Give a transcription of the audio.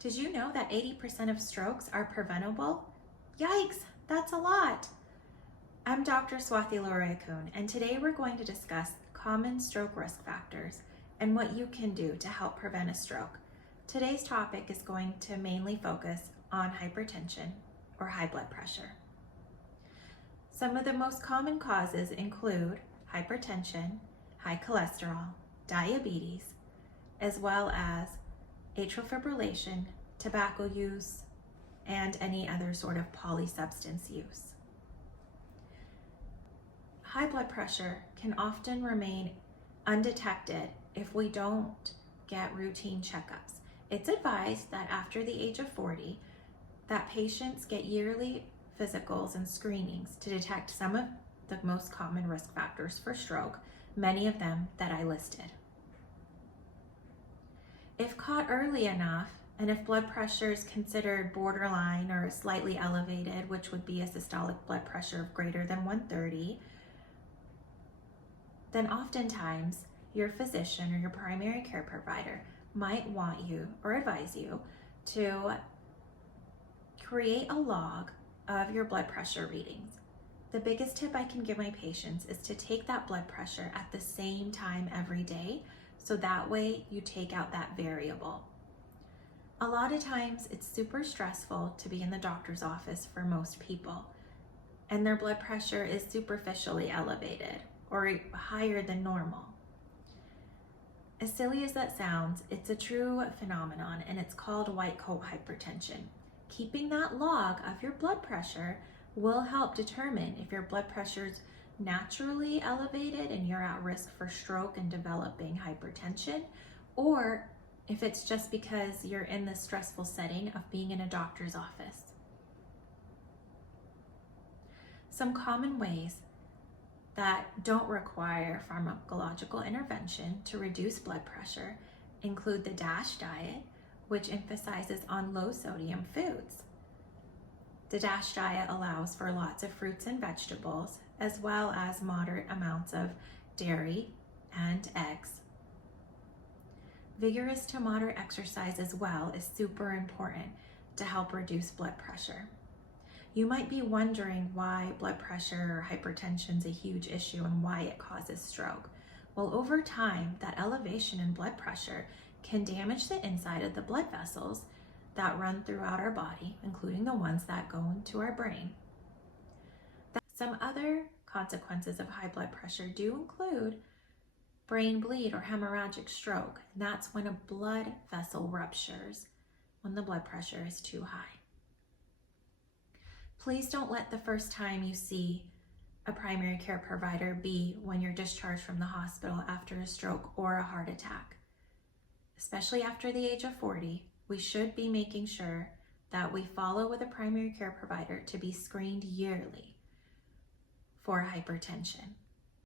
Did you know that 80% of strokes are preventable? Yikes, that's a lot. I'm Dr. Swathi Lorakun, and today we're going to discuss common stroke risk factors and what you can do to help prevent a stroke. Today's topic is going to mainly focus on hypertension or high blood pressure. Some of the most common causes include hypertension, high cholesterol, diabetes, as well as atrial fibrillation, tobacco use, and any other sort of polysubstance use. High blood pressure can often remain undetected if we don't get routine checkups. It's advised that after the age of 40, that patients get yearly physicals and screenings to detect some of the most common risk factors for stroke, many of them that I listed. If caught early enough, and if blood pressure is considered borderline or slightly elevated, which would be a systolic blood pressure of greater than 130, then oftentimes your physician or your primary care provider might want you or advise you to create a log of your blood pressure readings. The biggest tip I can give my patients is to take that blood pressure at the same time every day, so that way you take out that variable. A lot of times it's super stressful to be in the doctor's office for most people, and their blood pressure is superficially elevated or higher than normal. As silly as that sounds, it's a true phenomenon, and it's called white coat hypertension. Keeping that log of your blood pressure will help determine if your blood pressure is naturally elevated and you're at risk for stroke and developing hypertension, or if it's just because you're in the stressful setting of being in a doctor's office. Some common ways that don't require pharmacological intervention to reduce blood pressure include the DASH diet, which emphasizes on low sodium foods. The DASH diet allows for lots of fruits and vegetables, as well as moderate amounts of dairy and eggs. Vigorous to moderate exercise as well is super important to help reduce blood pressure. You might be wondering why blood pressure or hypertension is a huge issue and why it causes stroke. Well, over time, that elevation in blood pressure can damage the inside of the blood vessels that run throughout our body, including the ones that go into our brain. Some other consequences of high blood pressure do include brain bleed or hemorrhagic stroke, and that's when a blood vessel ruptures when the blood pressure is too high. Please don't let the first time you see a primary care provider be when you're discharged from the hospital after a stroke or a heart attack. Especially after the age of 40, we should be making sure that we follow with a primary care provider to be screened yearly for hypertension.